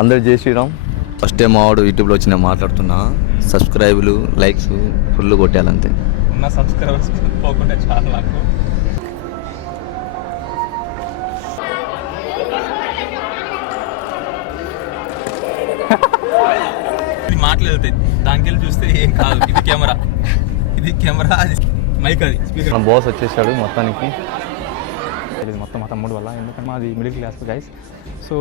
అందరూ జై Sriram. First time మావాడు యూట్యూబ్లో వచ్చి నేను మాట్లాడుతున్నా. సబ్స్క్రైబ్లు లైక్స్ ఫుల్ కొట్టాలంతే. ఉన్న సబ్స్క్రైబర్స్ పోకుండా చాలా నాకు ఇది మాట్లాడుతాయి. దానికి వెళ్ళి చూస్తే ఏం కాదు. ఇది కెమెరా అది మైక్, అది స్పీకర్. మన బాస్ వచ్చేసాడు మొత్తానికి. తెలియదు మొత్తం మా తమ్ముడు వల్ల, ఎందుకంటే మాది middle class guys. So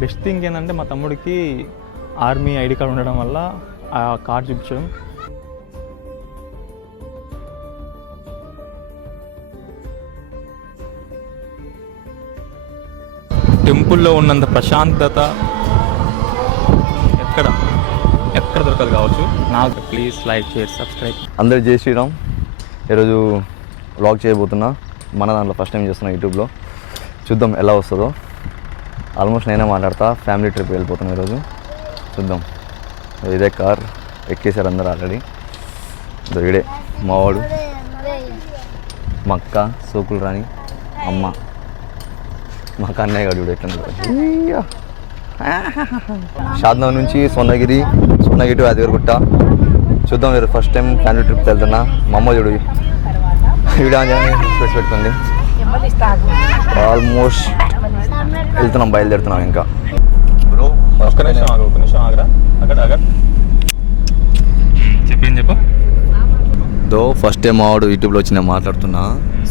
best thing ఏంటంటే మా తమ్ముడికి ఆర్మీ ఐడి కార్డు ఉండడం వల్ల ఆ కార్డు చూపించడం. టెంపుల్లో ఉన్నంత ప్రశాంతత ఎక్కడ దొరకదు కావచ్చు నాకు. Please like share subscribe. అందరూ జై శ్రీరామ్. ఈరోజు వ్లాగ్ చేయబోతున్నా. మన దాంట్లో ఫస్ట్ టైం చేస్తున్నా యూట్యూబ్లో. చూద్దాం ఎలా వస్తుందో. ఆల్మోస్ట్ నేనే మాట్లాడతా. ఫ్యామిలీ ట్రిప్ వెళ్ళిపోతున్నాం ఈరోజు. చూద్దాం. ఇదే కార్ ఎక్కేసారు అందరు ఆల్రెడీ. ఇదే మావాడు, మా అక్క, సోకులు రాణి, అమ్మ, మా కన్నయ్య గారు. ఎట్లా షాద్నగర్ నుంచి సోనగిరి టు యాదగిరిగుట్ట. చూద్దాం. మీరు ఫస్ట్ టైం ఫ్యామిలీ ట్రిప్ వెళ్తున్నా. మా అమ్మ చూడు వీడియో ప్రెస్ పెట్టుకుంది. ఆల్మోస్ట్ వెళ్తున్నాం, బయలుదేరుతున్నాం. ఇంకా దో ఫస్ట్ టైం మావాడు యూట్యూబ్లో వచ్చి నేను మాట్లాడుతున్నా.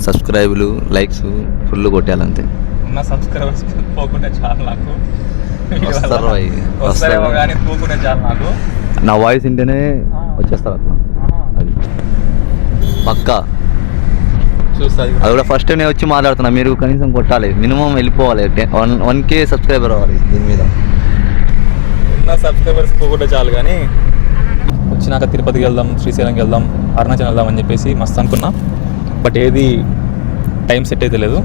సబ్స్క్రైబ్లు లైక్స్ ఫుల్ కొట్టాలంతే. ఉన్న సబ్స్క్రైబర్స్ పోకుండా చాలా నాకు. వస్తారేమో కానీ పోకుండా చాలా నాకు. నా వాయిస్ వింటేనే వచ్చేస్తారు అట్లా. అది పక్కా చూస్తుంది. అది కూడా ఫస్ట్ టైం నేను వచ్చి మాట్లాడుతున్నా. మీరు కనీసం కొట్టాలి, మినిమం వెళ్ళిపోవాలి. 1K సబ్స్క్రైబర్ అవ్వాలి దీని మీద. ఉన్న సబ్స్క్రైబర్స్ పోకుండా చాలు. కానీ వచ్చినాక తిరుపతికి వెళ్దాం, శ్రీశైలంకి వెళ్దాం, అరుణాచలం వెళ్దాం అని చెప్పేసి మస్తు అనుకున్నా. బట్ ఏది టైం సెట్ అయితే లేదు.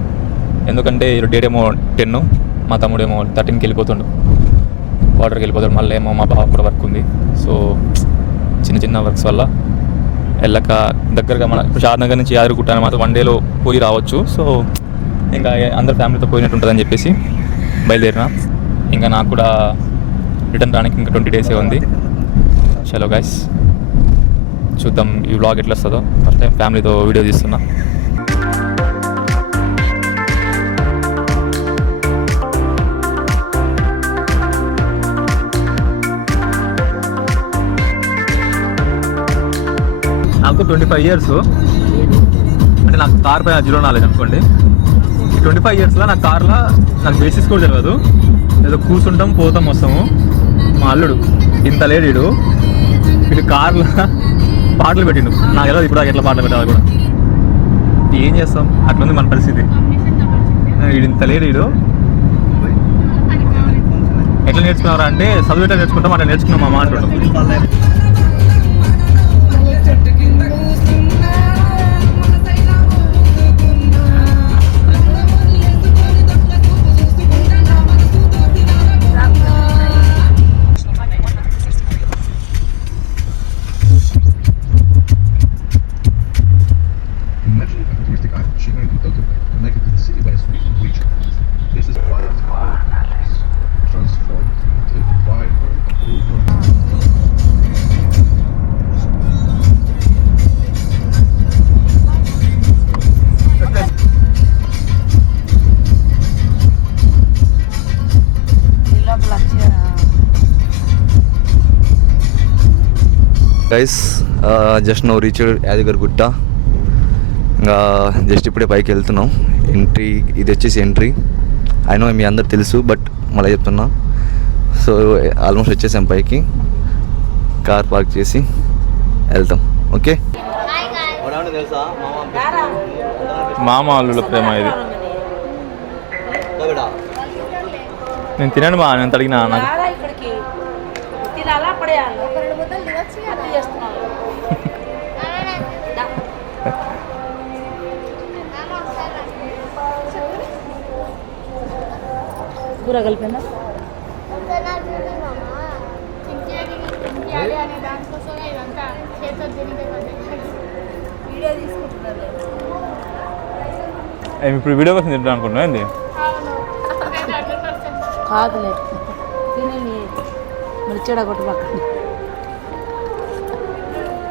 ఎందుకంటే డేట్ ఏమో 10, మా తమ్ముడు ఏమో 13కి వెళ్ళిపోతుండు. బార్డర్కి వెళ్ళిపోతాడు. మళ్ళీ ఏమో మా బావ కూడా వర్క్ ఉంది. సో చిన్న వర్క్స్ వల్ల వెళ్ళక దగ్గరగా మన ఇప్పుడు షాద్నగర్ నుంచి యాదగిరిగుట్ట అని మాత్రం 1 డేలో పోయి రావచ్చు. సో ఇంకా అందరు ఫ్యామిలీతో పోయినట్టు ఉంటుందని చెప్పేసి బయలుదేరిన. ఇంకా నాకు కూడా రిటర్న్ రానికి ఇంకా 20 డేసే ఉంది. చలో గైస్, చూద్దాం ఈ వ్లాగ్ ఎట్లా వస్తుందో. ఫస్ట్ టైం ఫ్యామిలీతో వీడియో తీస్తున్నా. నాకు 25 years. అంటే నాకు కార్ పైన జీరో నాలెడ్జ్ అనుకోండి. ఈ 25 yearsలో నా కార్లో నాకు బేసిక్స్ కూడా తెలియదు. ఏదో కూర్చుంటాం, పోతాం, వస్తాము. మా అల్లుడు ఇంత లేడీడు వీడు కార్లో పాటలు పెట్టిండు. నాకు ఎలా ఇప్పుడు ఎట్లా పాటలు పెట్టాలి కూడా. ఏం చేస్తాం, అట్లుంది మన పరిస్థితి. వీడు ఇంత లేడీడు. ఎట్లా నేర్చుకున్నారా అంటే చదువు ఎట్లా నేర్చుకుంటాం అట్లా నేర్చుకున్నాం మా అంటుండు. Guys just now reach Yadagirigutta. ఇంకా జస్ట్ ఇప్పుడే పైకి వెళ్తున్నాం. ఎంట్రీ ఇది వచ్చేసి ఎంట్రీ. అయినో మీ అందరు తెలుసు, బట్ మళ్ళీ చెప్తున్నా. సో ఆల్మోస్ట్ వచ్చేసాం పైకి. కార్ పార్క్ చేసి వెళ్తాం. ఓకే. మామ అల్లుల ప్రేమ ఇది. నేను తినండి మా, నేను అడిగినా నాకు. కూర కలిపిందా? ఇప్పుడు వీడియో కోసం తింటాను అనుకుంటున్నా. ఏంది కాదులే తినేమి మరి చెడగొట్టు పక్కన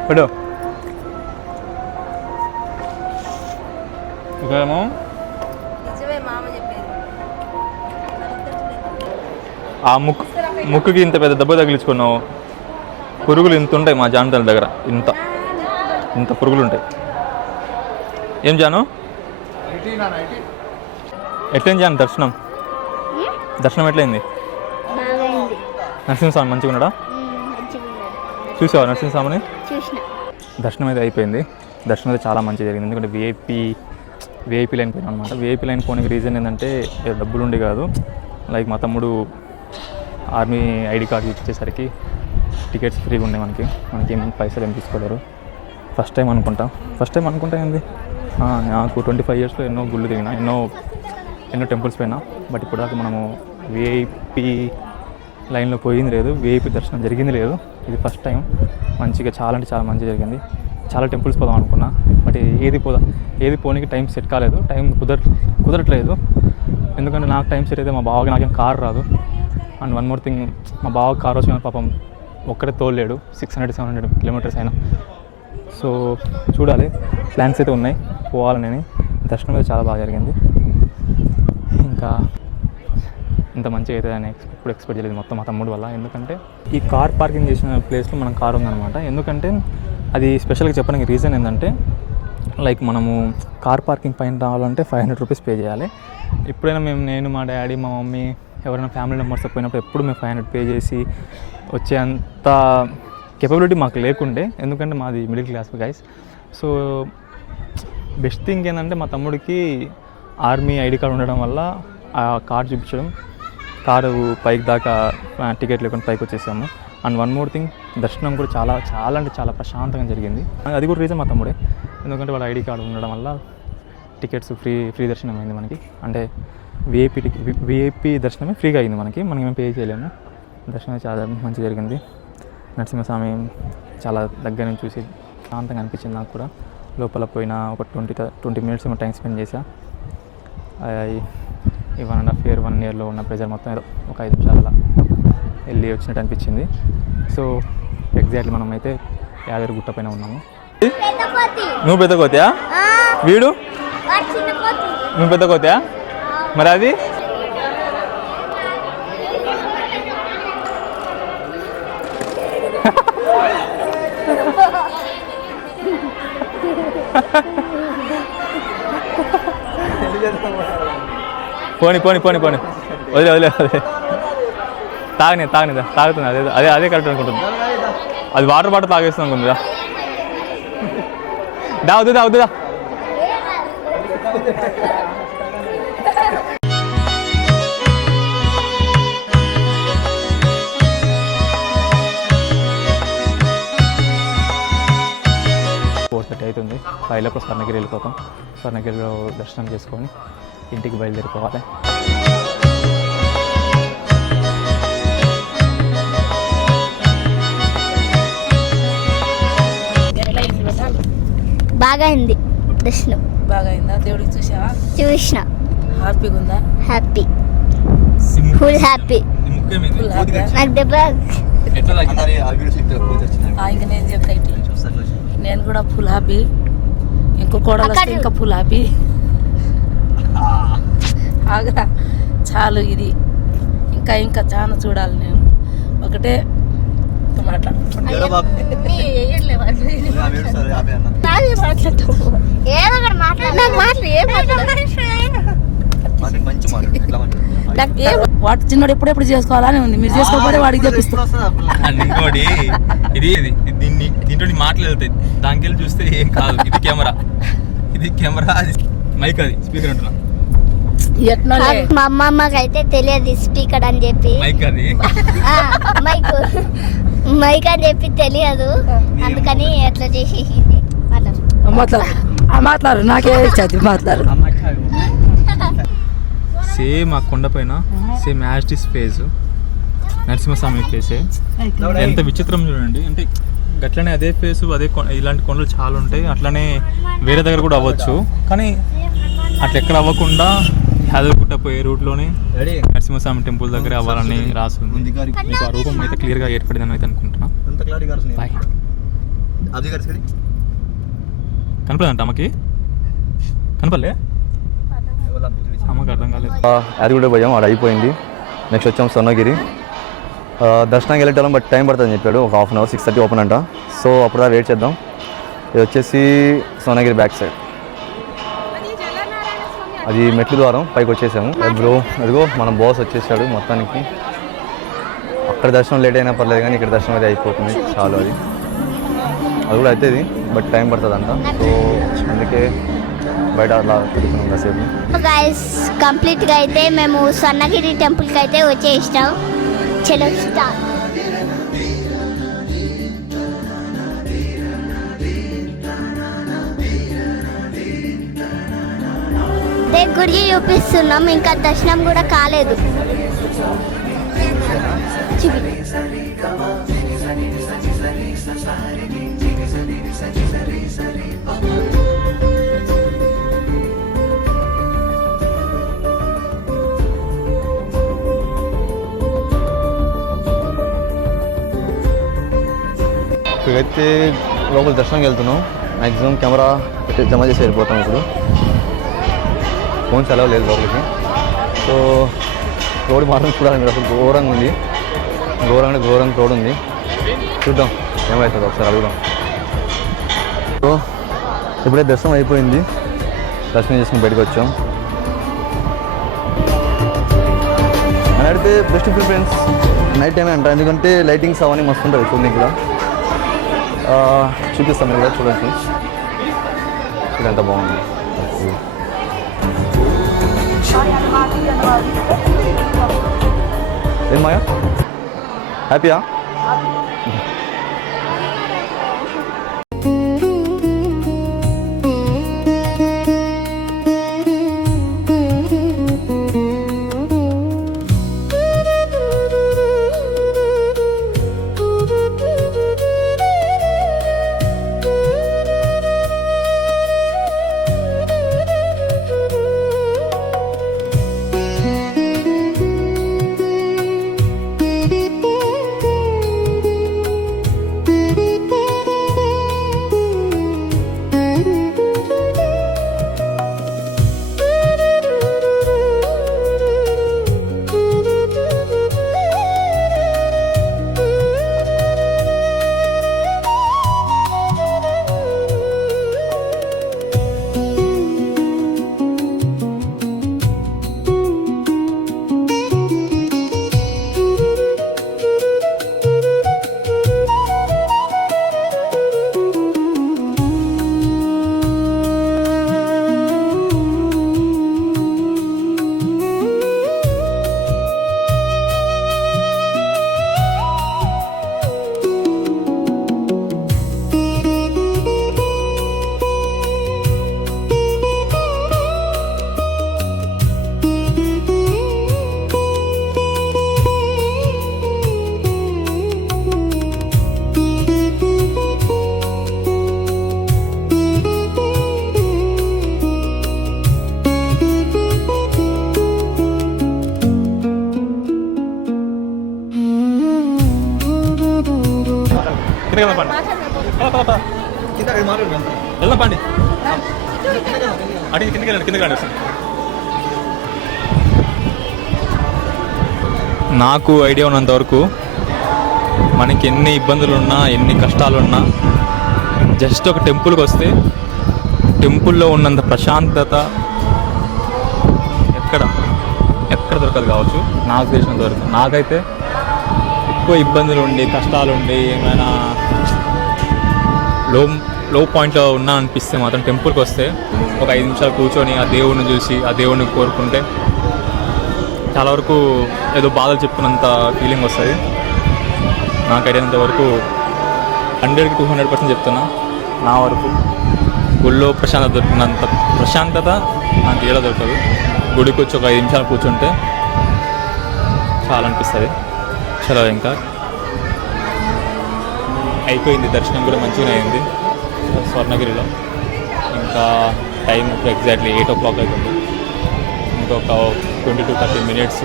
పెట్టు. ఇకేమో ఆ ముక్కుకి ఇంత పెద్ద దెబ్బ తగిలించుకున్నావు. పురుగులు ఇంత ఉంటాయి మా జానతల దగ్గర, ఇంత పురుగులు ఉంటాయి. ఏం జాను ఎట్లయింది జాను దర్శనం? దర్శనం ఎట్లయింది? నరసింహస్వామి మంచిగా ఉన్నాడా? చూసావా నరసింహస్వామిని? దర్శనం అయితే అయిపోయింది. దర్శనం అయితే చాలా మంచిగా జరిగింది. ఎందుకంటే విఐపి లైన్ పోయినా అనమాట. విఐపి లైన్ పోనికి రీజన్ ఏంటంటే డబ్బులు ఉండి కాదు. లైక్ మా తమ్ముడు ఆర్మీ ఐడి కార్డు ఇచ్చేసరికి టికెట్స్ ఫ్రీగా ఉన్నాయి. మనకి ఏం పైసలు ఏం తీసుకోలేరు. ఫస్ట్ టైం అనుకుంటా ఏంది నాకు 25 ఇయర్స్లో ఎన్నో గుళ్ళు తిరిగినా, ఎన్నో టెంపుల్స్ పోయినా. బట్ ఇప్పుడు దాకా మనము విఐపి లైన్లో పోయింది లేదు, విఐపి దర్శనం జరిగింది లేదు. ఇది ఫస్ట్ టైం. మంచిగా చాలా అంటే చాలా మంచిగా జరిగింది. చాలా టెంపుల్స్ పోదాం అనుకున్నా, బట్ ఏది పోనీకి టైం సెట్ కాలేదు. టైం కుదరట్లేదు. ఎందుకంటే నాకు టైం సెట్ అయితే మా బావకి నాకేం కార్ రాదు. అండ్ వన్ మోర్ థింగ్, మా బావ కార్ వచ్చిన పాపం ఒక్కడే తోలేడు 600-700 కిలోమీటర్స్ అయినా. సో చూడాలి, ప్లాన్స్ అయితే ఉన్నాయి పోవాలని. దర్శనం అయితే చాలా బాగా జరిగింది. ఇంకా ఇంత మంచిగా అయితే అని ఎప్పుడు ఎక్స్పెక్ట్ చేయలేదు మొత్తం మా తమ్ముడు వల్ల. ఎందుకంటే ఈ కార్ పార్కింగ్ చేసిన ప్లేస్లో మనం కార్ ఉందన్నమాట. ఎందుకంటే అది స్పెషల్గా చెప్పడానికి రీజన్ ఏంటంటే, లైక్ మనము కార్ పార్కింగ్ పైన రావాలంటే 500 రూపీస్ పే చేయాలి. ఎప్పుడైనా నేను మా డాడీ మా మమ్మీ ఎవరైనా ఫ్యామిలీ మెంబర్స్ పోయినప్పుడు ఎప్పుడు మేము 500 పే చేసి వచ్చేంత కెపబిలిటీ మాకు లేకుండే. ఎందుకంటే మాది middle class guys. So best thing ఏంటంటే మా తమ్ముడికి ఆర్మీ ఐడి కార్డు ఉండడం వల్ల ఆ కార్డు చూపించడం, కారు పైకి దాకా టికెట్ లేకుండా పైకి వచ్చేసాము. అండ్ వన్ మోర్ థింగ్, దర్శనం కూడా చాలా చాలా అంటే చాలా ప్రశాంతంగా జరిగింది. అది కూడా రీజన్ మా తమ్ముడే. ఎందుకంటే వాళ్ళ ఐడి కార్డు ఉండడం వల్ల టికెట్స్ ఫ్రీ దర్శనం అయింది మనకి. అంటే విఐపి దర్శనమే ఫ్రీగా అయింది మనకి. మనం ఏం పే చేయలేము. దర్శనం చాలా మంచిగా జరిగింది. నరసింహస్వామి చాలా దగ్గర నుంచి చూసి శాంతంగా అనిపించింది నాకు కూడా. లోపల పోయిన ఒక 20 మినిట్స్ ఏమో టైం స్పెండ్ చేశా. ఈ 1.5 year 1 yearలో ఉన్న ప్రెజర్ మొత్తం ఏదో ఒక 5 నిమిషాల వెళ్ళి వచ్చినట్టు అనిపించింది. సో ఎగ్జాక్ట్లీ మనం అయితే యాదగిరి గుట్ట పైన ఉన్నాము. నువ్వు పెద్ద కోతయా? వీడు నువ్వు పెద్ద కోతయా? మరి అది పోనీ వదిలే తాగుతుంది. అదే కరెక్ట్ అనుకుంటుంది. అది వాటర్ బాటిల్ తాగేస్తుంది అనుకుంటుందా? వద్దుదా అవుతుంది. 5 స్వర్ణగిరి వెళ్ళిపోతాం. స్వర్ణగిరిలో దర్శనం చేసుకొని ఇంటికి బయలుదేరిపోవాలి. బాగా అయింది దర్శనం. బాగా అయిందా? దేవుడికి చూసిన హ్యాపీగా ఉందా? Happy, full happy. నాకు దెబ్బ ఇంకా నేను చెప్తా ఇట్లా, నేను కూడా ఫుల్ హ్యాపీ. ఇంకో కోడలు వస్తే ఇంకా ఫుల్ హ్యాపీ. ఆగరా చాలు, ఇది ఇంకా చాలా చూడాలి. నేను ఒకటే వాటి చిన్నోడు ఎప్పుడెప్పుడు చేసుకోవాలని ఉంది. మీరు చేసుకోకపోతే వాడికి చెప్పిస్తాం. ఇంకోటి దీంట్లో మాటలు వెళ్తాయి, దానికి వెళ్ళి చూస్తే ఏం కాదు. ఇది కెమెరా అది మైక్, అది స్పీకర్ అంటున్నా. మా అమ్మమ్మకి అయితే తెలియదు స్పీకర్ అని చెప్పి, మైక్ అని చెప్పి తెలియదు. అందుకని ఎట్లా చేసి మాట్లాడు, నాకే మాట్లాడు. సేమ్ ఆ కొండ పైన సేమ్ యాస్టిస్ ఫేజ్, నరసింహస్వామి ఫేసే. ఎంత విచిత్రం చూడండి. అంటే అట్లనే అదే ఫేస్, అదే ఇలాంటి కొండలు చాలా ఉంటాయి. అట్లనే వేరే దగ్గర కూడా అవ్వచ్చు, కానీ అట్లా ఎక్కడ అవ్వకుండా యాదగిరిగుట్ట పోయే రూట్లోనే నరసింహస్వామి టెంపుల్ దగ్గర అవ్వాలని రాస్తుంది. మీకు ఆ రూపం అయితే క్లియర్గా ఏర్పడిందని అయితే అనుకుంటున్నా. బాయ్. కనపడదంట అమ్మకి? కనపడలే? అమ్మకి అర్థం కాలేదు. అది కూడా పోయాం, అది అయిపోయింది. నెక్స్ట్ వచ్చాం స్వర్ణగిరి. దర్శనానికి వెళ్ళేటోళ్ళం, బట్ టైం పడుతుందని చెప్పాడు. ఒక హాఫ్ అన్ అవర్, 6:30 ఓపెన్ అంట. సో అప్పుడు వెయిట్ చేద్దాం. ఇది వచ్చేసి స్వర్ణగిరి బ్యాక్ సైడ్. అది మెట్ల ద్వారం పైకి వచ్చేసాము. బ్రో అదిగో మన బాస్ వచ్చేసాడు మొత్తానికి. అక్కడ దర్శనం లేట్ అయినా పర్లేదు కానీ ఇక్కడ దర్శనం అయితే అయిపోతుంది చాలు. అది కూడా అవుతుంది, బట్ టైం పడుతుందంట. సో అందుకే బయట అలా తిరుగుతున్నాం కాసేపు. గైస్ కంప్లీట్గా అయితే మేము స్వర్ణగిరి టెంపుల్కి అయితే వచ్చేసినాం. చలో స్టార్ట్. గుడి చూపిస్తున్నాం, ఇంకా దర్శనం కూడా కాలేదు. ఇక్కడైతే లోపల దర్శనంకి వెళ్తున్నాం. మ్యాక్సిమం కెమెరా పెట్టి జమ చేసి వెళ్ళిపోతాం. ఇప్పుడు ఫోన్ సెలవు లేదు లోపలికి. సో రోడ్ మాత్రం చూడాలి మీరు, అసలు ఘోరంగా ఉంది. ఘోరంగా రోడ్ ఉంది. చూద్దాం ఏమవుతుంది, ఒకసారి అడుగుదాం. సో ఇప్పుడే దర్శనం అయిపోయింది, దర్శనం చేసుకుని బయటకు వచ్చాం. అని అడిగితే బెస్ట్ ప్రిఫరెన్స్ నైట్ టైమే అంట, ఎందుకంటే లైటింగ్స్ అవన్నీ మస్తు ఉంటుంది చూడండి. కూడా చూపిస్తాం మీరు కూడా చూడండి. ఇదంతా బాగుంది. ఏం మాయా హ్యాపీయా? వెళ్దాం పండి, అడిగి కిందకి వెళ్ళండి, కిందకి రండి. నాకు ఐడియా ఉన్నంత వరకు మనకి ఎన్ని ఇబ్బందులు ఉన్నా, ఎన్ని కష్టాలున్నా, జస్ట్ ఒక టెంపుల్కి వస్తే టెంపుల్లో ఉన్నంత ప్రశాంతత ఎక్కడ దొరకదు కావచ్చు. నాకు తెలిసినంత వరకు నాకైతే ఎక్కువ ఇబ్బందులు ఉండి, కష్టాలు ఉండి, ఏమైనా లో పాయింట్లో ఉన్నా అనిపిస్తే మాత్రం టెంపుల్కి వస్తే ఒక 5 నిమిషాలు కూర్చొని ఆ దేవుడిని చూసి ఆ దేవుడిని కోరుకుంటే చాలా వరకు ఏదో బాధలు చెప్పుకున్నంత ఫీలింగ్ వస్తుంది. నాకు అయినంత వరకు 100కి 200% చెప్తున్నా. నా వరకు గుళ్ళో ప్రశాంతత దొరికినంత ప్రశాంతత నాకు ఏడా దొరకదు. గుడికి వచ్చి ఒక 5 నిమిషాలు కూర్చుంటే చాలా అనిపిస్తుంది. చలో ఇంకా అయిపోయింది, దర్శనం కూడా మంచిగానే అయింది స్వర్ణగిరిలో. ఇంకా టైం ఎగ్జాక్ట్లీ 8 o'clock అవుతుంది. ఇంకొక 20-30 minutes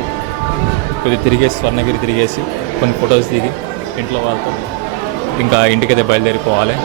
కొద్దిగా తిరిగేసి స్వర్ణగిరి తిరిగేసి కొన్ని ఫొటోస్ దిగి ఇంట్లో వాళ్ళతో ఇంకా ఇంటికైతే బయలుదేరిపోవాలి.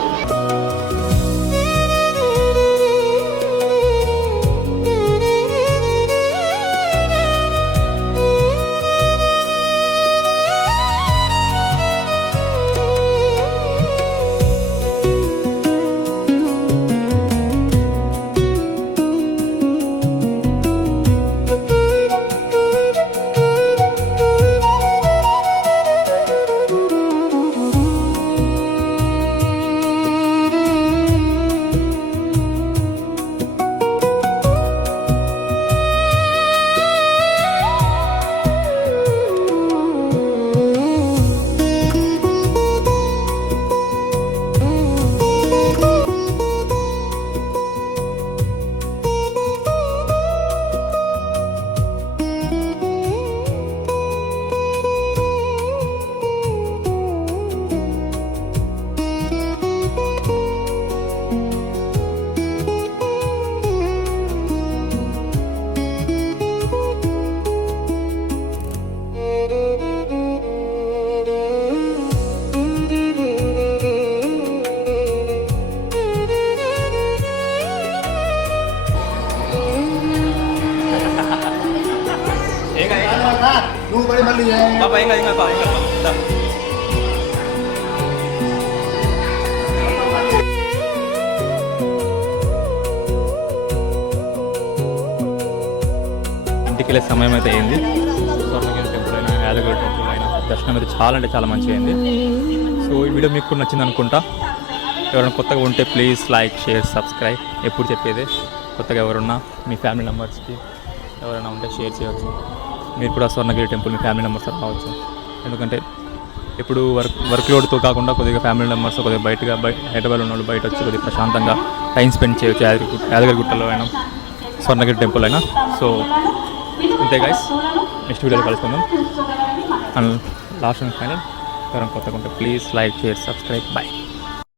ఇంటికి వెళ్ళే సమయం అయితే అయింది. స్వర్ణగిరి టెంపుల్ అయినా యాదగిరి టెంపుల్ అయినా దర్శనం అయితే చాలా అంటే చాలా మంచిగా అయింది. సో ఈ వీడియో మీకు కూడా నచ్చింది అనుకుంటా. ఎవరైనా కొత్తగా ఉంటే ప్లీజ్ లైక్, షేర్, సబ్స్క్రైబ్. ఎప్పుడు చెప్పేదే, కొత్తగా ఎవరున్నా మీ ఫ్యామిలీ మెంబర్స్కి ఎవరైనా ఉంటే షేర్ చేయవచ్చు. మీరు కూడా స్వర్ణగిరి టెంపుల్ మీ ఫ్యామిలీ మెంబర్స్ రావచ్చు. ఎందుకంటే ఇప్పుడు వర్క్ లోడ్తో కాకుండా కొద్దిగా ఫ్యామిలీ మెంబర్స్ కొద్దిగా హైదరాబాద్లో ఉన్న వాళ్ళు బయట వచ్చి కొద్దిగా ప్రశాంతంగా టైం స్పెండ్ చేయవచ్చు. యాదగిరి గుట్టలో అయినా స్వర్ణగిరి టెంపుల్ అయినా. సో అంతే గైస్, నెక్స్ట్ వీడియోలో కలుసుకుందాం. అండ్ లాస్ట్ అండ్ ఫైనల్, ఎవరైనా కొత్తగా ఉంటే please like, share, subscribe. Bye.